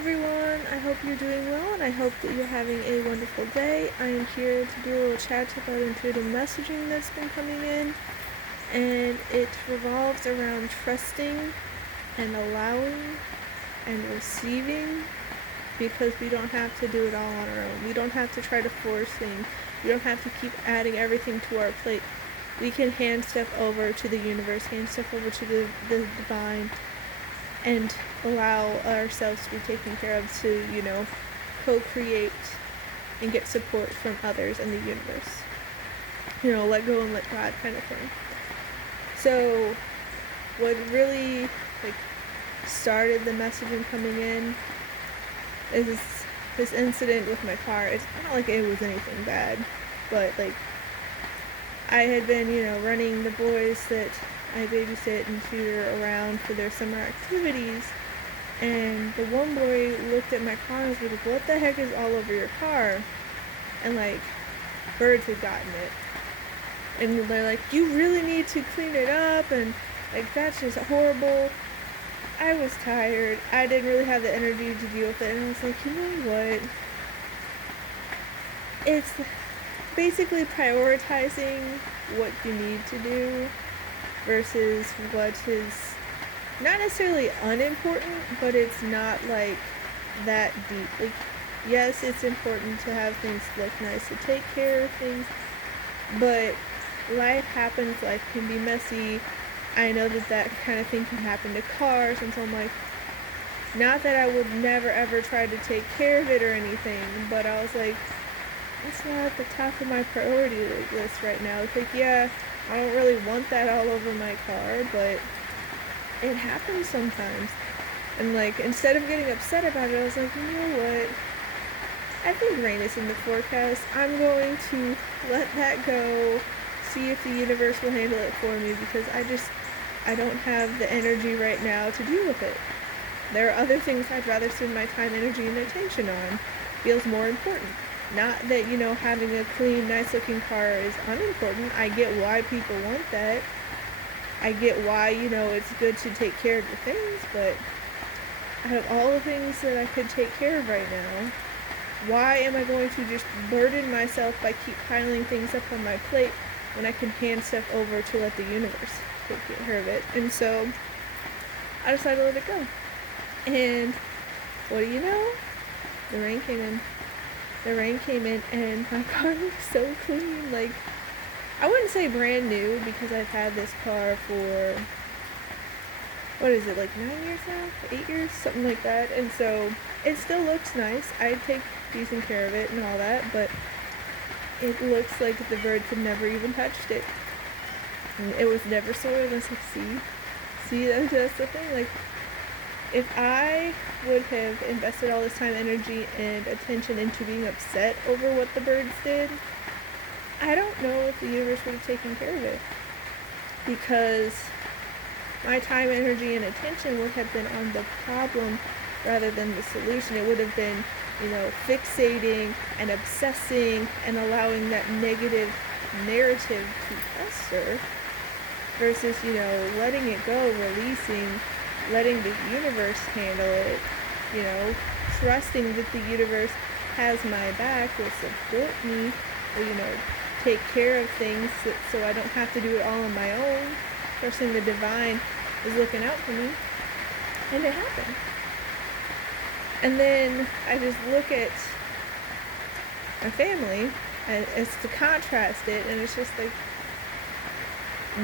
everyone. I hope you're doing well and I hope that you're having a wonderful day. I am here to do a little chat about intuitive messaging that's been coming in, and it revolves around trusting and allowing and receiving, because we don't have to do it all on our own. We don't have to try to force things. We don't have to keep adding everything to our plate. We can hand stuff over to the universe, hand stuff over to the divine, and allow ourselves to be taken care of, to, co-create and get support from others in the universe. Let go and let God kind of thing. So what really started the messaging coming in is this incident with my car. It's not like it was anything bad, but I had been, running the boys that I babysit and tutor around for their summer activities, and the one boy looked at my car and was like, "What the heck is all over your car?" And birds had gotten it, and they're like, "You really need to clean it up," and that's just horrible. I was tired. I didn't really have the energy to deal with it, and I was like, you know what? It's basically prioritizing what you need to do versus what is not necessarily unimportant, but it's not that deep. Yes, it's important to have things look nice, to take care of things, but life happens, life can be messy. I know that kind of thing can happen to cars, and so I'm like, not that I would never ever try to take care of it or anything, but I was like, it's not at the top of my priority list right now. It's yeah, I don't really want that all over my car, but it happens sometimes. And instead of getting upset about it, I was like, you know what? I think rain is in the forecast. I'm going to let that go, see if the universe will handle it for me, because I don't have the energy right now to deal with it. There are other things I'd rather spend my time, energy, and attention on. Feels more important. Not that, having a clean, nice-looking car is unimportant. I get why people want that. I get why, it's good to take care of your things, but out of all the things that I could take care of right now, why am I going to just burden myself by keep piling things up on my plate when I can hand stuff over to let the universe take care of it? And so I decided to let it go. And what do you know? The rain came in. And my car looks so clean. I wouldn't say brand new, because I've had this car for, 9 years now? 8 years? Something like that. And so it still looks nice. I take decent care of it and all that, but it looks like the birds had never even touched it. And it was never soiled. And see, that's the thing. If I would have invested all this time, energy, and attention into being upset over what the birds did, I don't know if the universe would have taken care of it. Because my time, energy, and attention would have been on the problem rather than the solution. It would have been, fixating and obsessing and allowing that negative narrative to fester versus, letting it go, releasing, letting the universe handle it, trusting that the universe has my back, will support me, will, take care of things so I don't have to do it all on my own. Trusting the divine is looking out for me. And it happened. And then I just look at my family as to contrast it, and it's just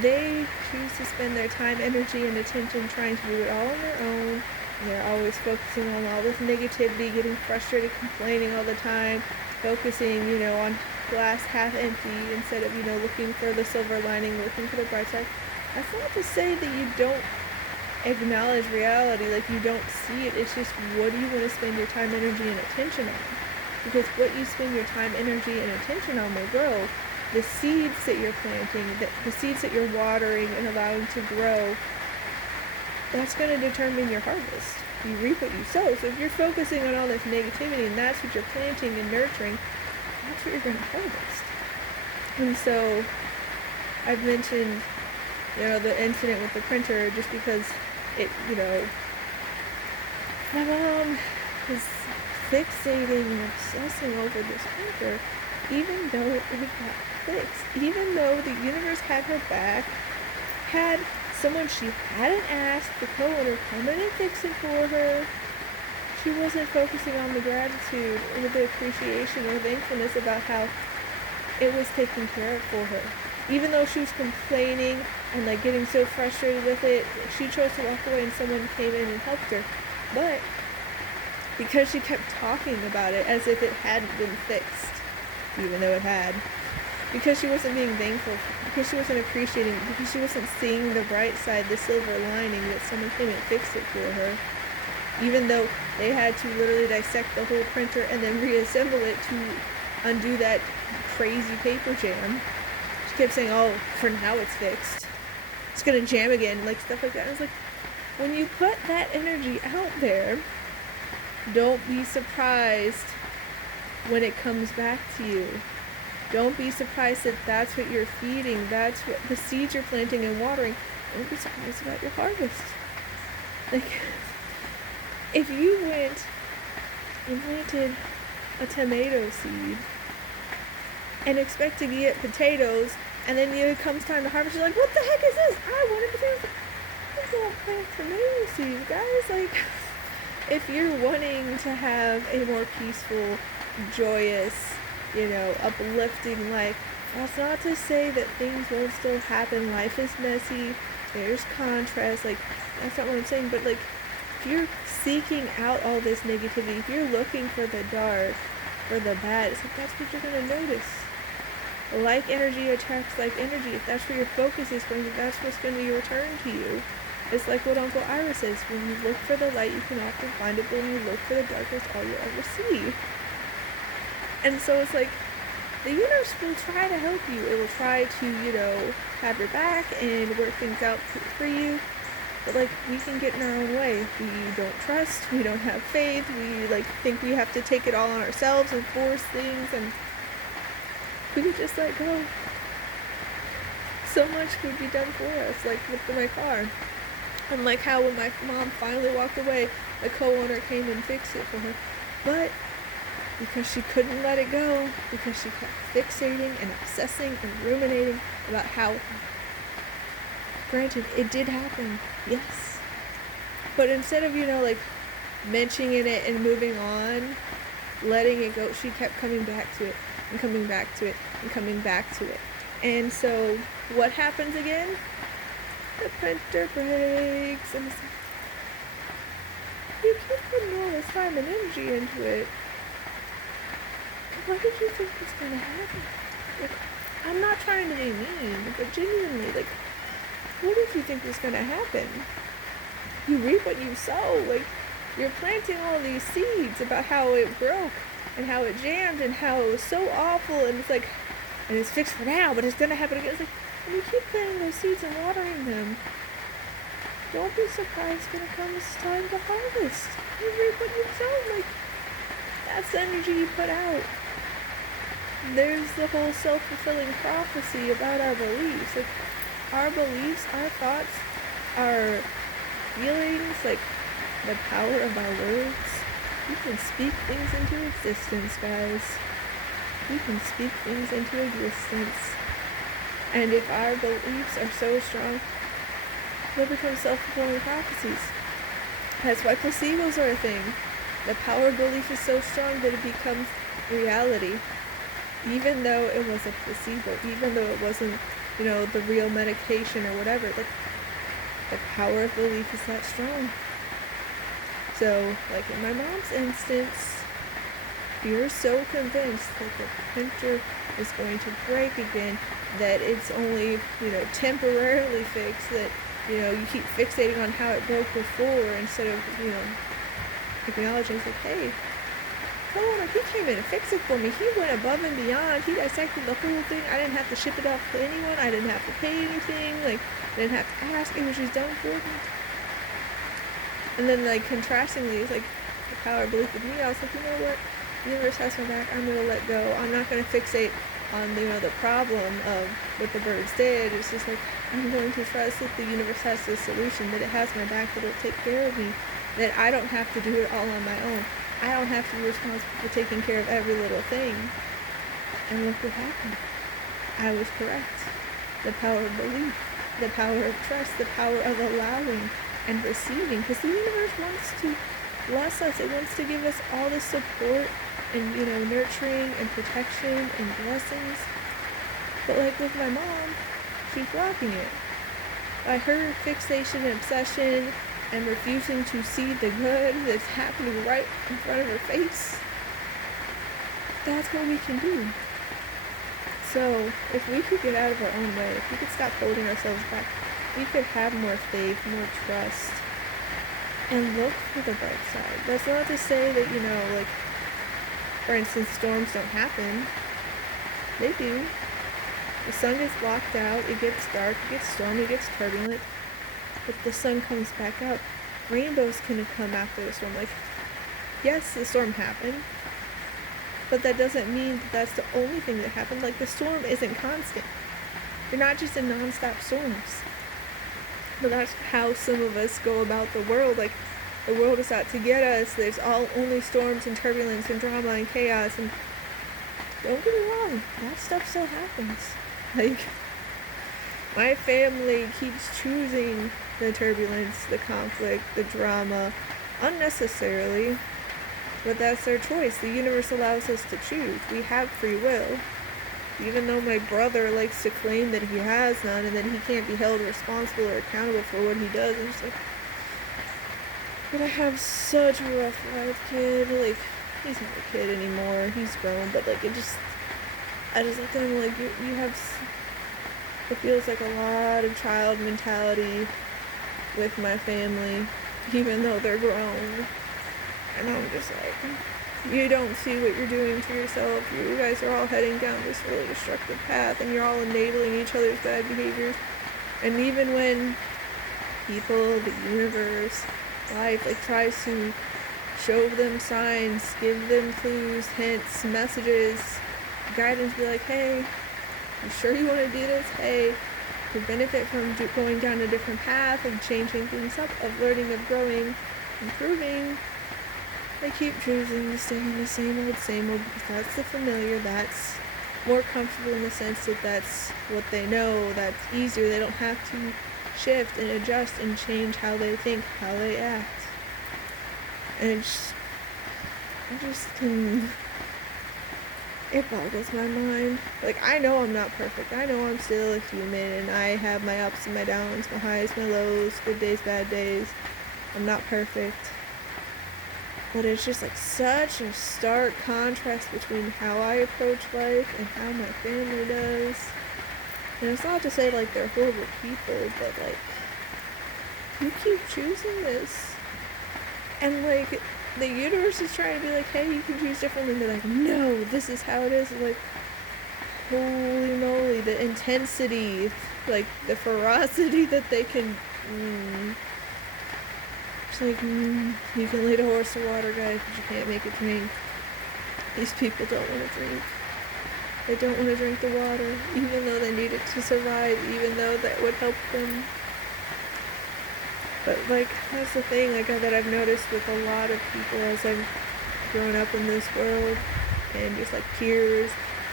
they choose to spend their time, energy, and attention trying to do it all on their own. And they're always focusing on all this negativity, getting frustrated, complaining all the time, focusing, on glass half empty instead of, looking for the silver lining, looking for the bright side. That's not to say that you don't acknowledge reality, you don't see it. It's just, what do you want to spend your time, energy, and attention on? Because what you spend your time, energy, and attention on will grow. The seeds that you're planting, the seeds that you're watering and allowing to grow, that's going to determine your harvest. You reap what you sow. So if you're focusing on all this negativity and that's what you're planting and nurturing, that's what you're going to harvest. And so I've mentioned, the incident with the printer just because it, my mom is fixating and obsessing over this printer, even though it got fixed, even though the universe had her back, had someone she hadn't asked, the co-owner, come in and fix it for her. She wasn't focusing on the gratitude or the appreciation or thankfulness about how it was taken care of for her. Even though she was complaining and like getting so frustrated with it, she chose to walk away and someone came in and helped her. But because she kept talking about it as if it hadn't been fixed, even though it had, because she wasn't being thankful, because she wasn't appreciating, because she wasn't seeing the bright side, the silver lining that someone came and fixed it for her, even though they had to literally dissect the whole printer and then reassemble it to undo that crazy paper jam. She kept saying, oh, for now it's fixed. It's gonna jam again, like stuff like that. I was like, when you put that energy out there, don't be surprised when it comes back to you. Don't be surprised that that's what you're feeding. That's what the seeds you're planting and watering. Don't be surprised about your harvest. Like, if you went and planted a tomato seed and expect to get potatoes, and then it comes time to harvest, you're like, what the heck is this? I wanted potatoes. You don't plant tomato seeds, guys. Like, if you're wanting to have a more peaceful, joyous, uplifting life, that's not to say that things won't still happen. Life is messy. There's contrast. Like, that's not what I'm saying. But, like, if you're seeking out all this negativity, if you're looking for the dark, for the bad, it's like that's what you're going to notice. Like energy attracts like energy. If that's where your focus is going, that's what's going to be returned to you. It's like what Uncle Ira says, when you look for the light, you can often find it, but when you look for the darkness, all you'll ever see. And so it's like, the universe will try to help you. It will try to, have your back and work things out for you. But, like, we can get in our own way. We don't trust, we don't have faith, we, think we have to take it all on ourselves and force things, and we could just let go. So much could be done for us, like with my car. And like how when my mom finally walked away, the co-owner came and fixed it for her. But because she couldn't let it go, because she kept fixating and obsessing and ruminating about how, granted, it did happen, yes. But instead of, mentioning it and moving on, letting it go, she kept coming back to it and coming back to it and coming back to it. And so what happens again? The printer breaks, and it's like, you keep putting all this time and energy into it. What did you think was going to happen? Like, I'm not trying to be mean, but genuinely, what did you think was going to happen? You reap what you sow. Like, you're planting all these seeds about how it broke and how it jammed and how it was so awful, and it's like, and it's fixed for now, but it's going to happen again. It's like, when you keep planting those seeds and watering them, don't be surprised when it comes time to harvest. You reap what you sow. Like, that's the energy you put out. There's the whole self-fulfilling prophecy about our beliefs. Like, our beliefs, our thoughts, our feelings, like the power of our words. You can speak things into existence, guys. You can speak things into existence. And if our beliefs are so strong, they'll become self-fulfilling prophecies. That's why placebos are a thing. The power of belief is so strong that it becomes reality. Even though it was a placebo, even though it wasn't, the real medication or whatever, the power of belief is that strong. So, like in my mom's instance, we were so convinced that the printer is going to break again, that it's only, temporarily fixed, that, you keep fixating on how it broke before instead of, acknowledging, like, hey, he came in and fixed it for me. He went above and beyond. He dissected the whole thing. I didn't have to ship it off to anyone. I didn't have to pay anything. I didn't have to ask. It was just done for me. And then, contrastingly, it's like the power of belief with me. I was like, you know what? The universe has my back. I'm going to let go. I'm not going to fixate on, the problem of what the birds did. It's just like, I'm going to trust that the universe has the solution, that it has my back, that it'll take care of me, that I don't have to do it all on my own. I don't have to be responsible for taking care of every little thing. And look what happened. I was correct. The power of belief, the power of trust, the power of allowing and receiving. Because the universe wants to bless us. It wants to give us all the support and, nurturing and protection and blessings. But like with my mom, she's blocking it. By her fixation and obsession and refusing to see the good that's happening right in front of her face. That's what we can do. So if we could get out of our own way, if we could stop holding ourselves back, we could have more faith, more trust, and look for the bright side. That's not to say that, for instance, storms don't happen. They do. The sun gets blocked out, it gets dark, it gets stormy, it gets turbulent. But the sun comes back out. Rainbows can come after the storm. Yes, the storm happened, but that doesn't mean that's the only thing that happened. The storm isn't constant. You're not just in non-stop storms. But that's how some of us go about the world. The world is out to get us. There's only storms and turbulence and drama and chaos. And don't get me wrong, that stuff still happens. My family keeps choosing the turbulence, the conflict, the drama, unnecessarily, but that's their choice. The universe allows us to choose. We have free will. Even though my brother likes to claim that he has none and that he can't be held responsible or accountable for what he does, I'm just but I have such a rough life, kid. He's not a kid anymore. He's grown, but I just look at him you have... It feels like a lot of child mentality with my family, even though they're grown. And I'm just you don't see what you're doing to yourself. You guys are all heading down this really destructive path, and you're all enabling each other's bad behaviors. And even when people, the universe, life, tries to show them signs, give them clues, hints, messages, guidance, be hey, you sure you want to do this? Hey, to benefit from going down a different path, of changing things up, of learning, of growing, improving, they keep choosing to stay in the same old, because that's the familiar, that's more comfortable in the sense that that's what they know, that's easier, they don't have to shift and adjust and change how they think, how they act. And it boggles my mind. I know I'm not perfect. I know I'm still a human, and I have my ups and my downs, my highs, my lows, good days, bad days. I'm not perfect. But it's just such a stark contrast between how I approach life and how my family does. And it's not to say they're horrible people, but you keep choosing this. And the universe is trying to be hey, you can choose differently. And they're no, this is how it is. Holy moly, the intensity, the ferocity that they can... It's you can lead a horse to water, guys, but you can't make it drink. These people don't want to drink. They don't want to drink the water, even though they need it to survive, even though that would help them. But that's the thing that I've noticed with a lot of people as I've grown up in this world, and just peers,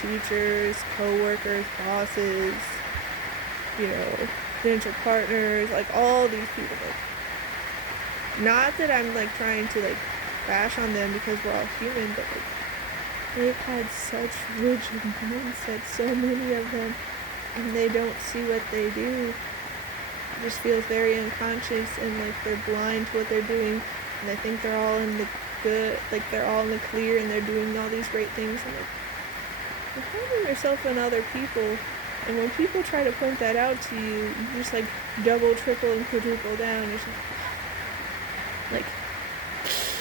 teachers, co-workers, bosses, potential partners, all these people. Not that I'm trying to bash on them because we're all human, but they've had such rigid mindsets, so many of them, and they don't see what they do. It just feels very unconscious, and they're blind to what they're doing, and they think they're all in the good, they're all in the clear, and they're doing all these great things, and you're harming yourself and other people. And when people try to point that out to you, you just double, triple, and quadruple down. You're just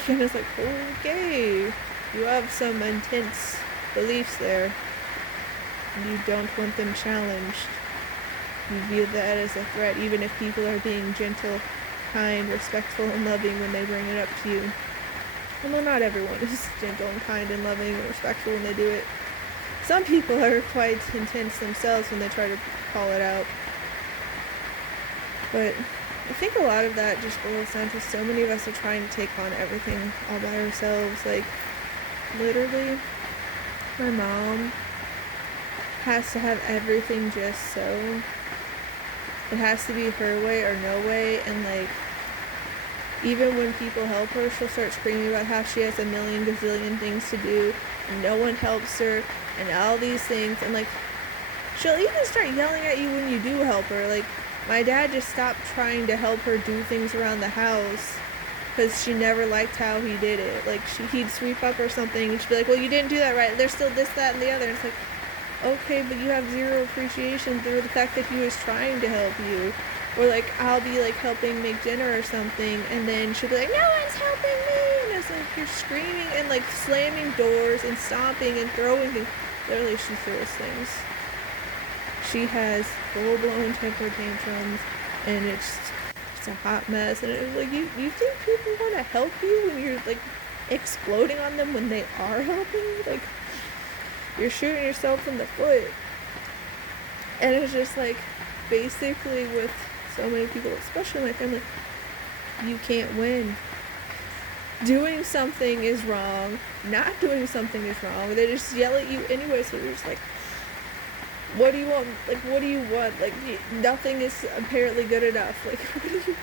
and it's okay, you have some intense beliefs there, and you don't want them challenged. You view that as a threat, even if people are being gentle, kind, respectful, and loving when they bring it up to you. Although not everyone is gentle and kind and loving and respectful when they do it. Some people are quite intense themselves when they try to call it out. But I think a lot of that just boils down to so many of us are trying to take on everything all by ourselves. Like, literally, my mom has to have everything just so. It has to be her way or no way, and like, even when people help her, she'll start screaming about how she has a million gazillion things to do, and no one helps her, and all these things, and like, she'll even start yelling at you when you do help her. Like, my dad just stopped trying to help her do things around the house because she never liked how he did it. Like, he'd sweep up or something, and she'd be like, well, you didn't do that right. There's still this, that, and the other. And it's like, okay, but you have zero appreciation through the fact that he was trying to help you. Or like, I'll be like helping make dinner or something, and then she'll be like, no one's helping me. And it's like, you're screaming and like slamming doors and stomping and throwing things. Literally, she throws things. She has full-blown temper tantrums, and it's a hot mess. And it's like, you think people want to help you when you're like exploding on them when they are helping you? Like, you're shooting yourself in the foot. And it's just like, basically with so many people, especially my family, you can't win. Doing something is wrong. Not doing something is wrong. They just yell at you anyway, so you're just like, what do you want? Like, what do you want? Like, nothing is apparently good enough. Like, what do you,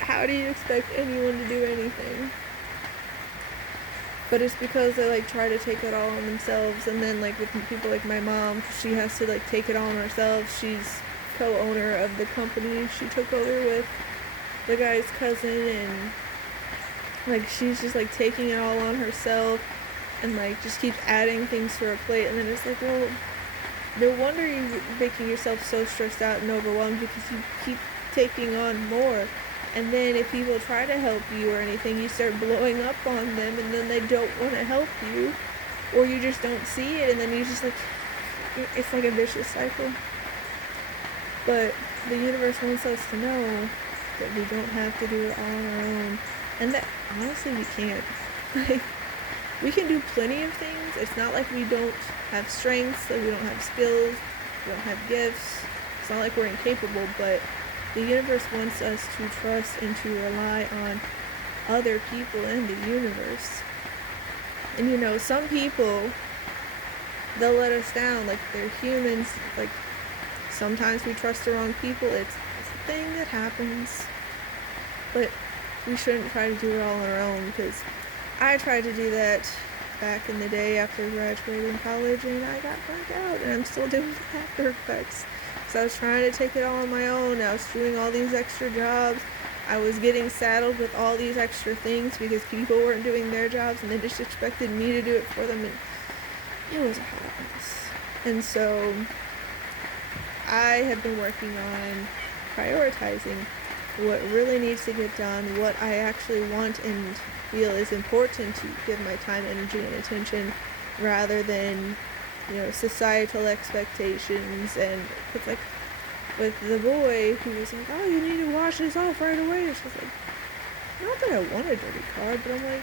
how do you expect anyone to do anything? But it's because they like try to take it all on themselves, and then like with people like my mom, she has to like take it all on herself. She's co-owner of the company she took over with the guy's cousin, and like she's just like taking it all on herself, and like just keeps adding things to her plate. And then it's like, well, no wonder you're making yourself so stressed out and overwhelmed, because you keep taking on more. And then if people try to help you or anything, you start blowing up on them, and then they don't want to help you, or you just don't see it, and then you just like, it's like a vicious cycle. But the universe wants us to know that we don't have to do it all on our own, and that honestly we can't. Like, we can do plenty of things. It's not like we don't have strengths, like we don't have skills, we don't have gifts. It's not like we're incapable, but the universe wants us to trust and to rely on other people in the universe. And you know, some people, they'll let us down. Like, they're humans. Like, sometimes we trust the wrong people. It's a thing that happens. But we shouldn't try to do it all on our own, because I tried to do that back in the day after graduating college, and I got burnt out, and I'm still doing the after effects. So I was trying to take it all on my own. I was doing all these extra jobs. I was getting saddled with all these extra things because people weren't doing their jobs, and they just expected me to do it for them, and it was a hot mess. And so I have been working on prioritizing what really needs to get done, what I actually want and feel is important to give my time, energy, and attention, rather than, you know, societal expectations. And it's like with the boy who was like, oh, you need to wash this off right away. It's just like, not that I want a dirty car, but I'm like,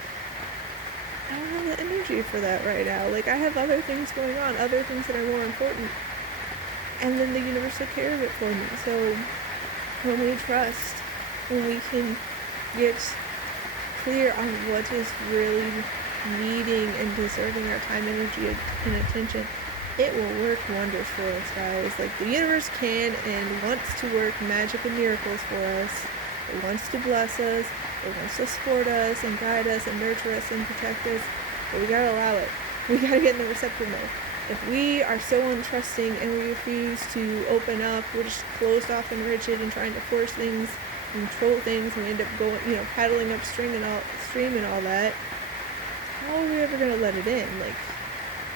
I don't have the energy for that right now. Like, I have other things going on, other things that are more important. And then the universe took care of it for me. So when we trust, when we can get clear on what is really needing and deserving our time, energy, and attention, it will work wonders for us, guys. Like, the universe can and wants to work magic and miracles for us. It wants to bless us. It wants to support us and guide us and nurture us and protect us. But we gotta allow it. We gotta get in the receptive mode. If we are so untrusting and we refuse to open up, we're just closed off and rigid and trying to force things, control things, and we end up going, you know, paddling upstream and all that. How are we ever gonna let it in? Like,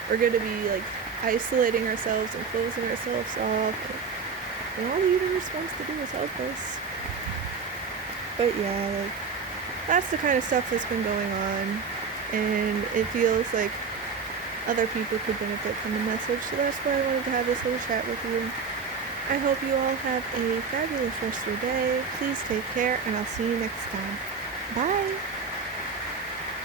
we're gonna be like isolating ourselves and closing ourselves off, and all the universe wants to do is help us. But yeah, like, that's the kind of stuff that's been going on, and it feels like other people could benefit from the message, so that's why I wanted to have this little chat with you. I hope you all have a fabulous rest of your day. Please take care, and I'll see you next time. Bye!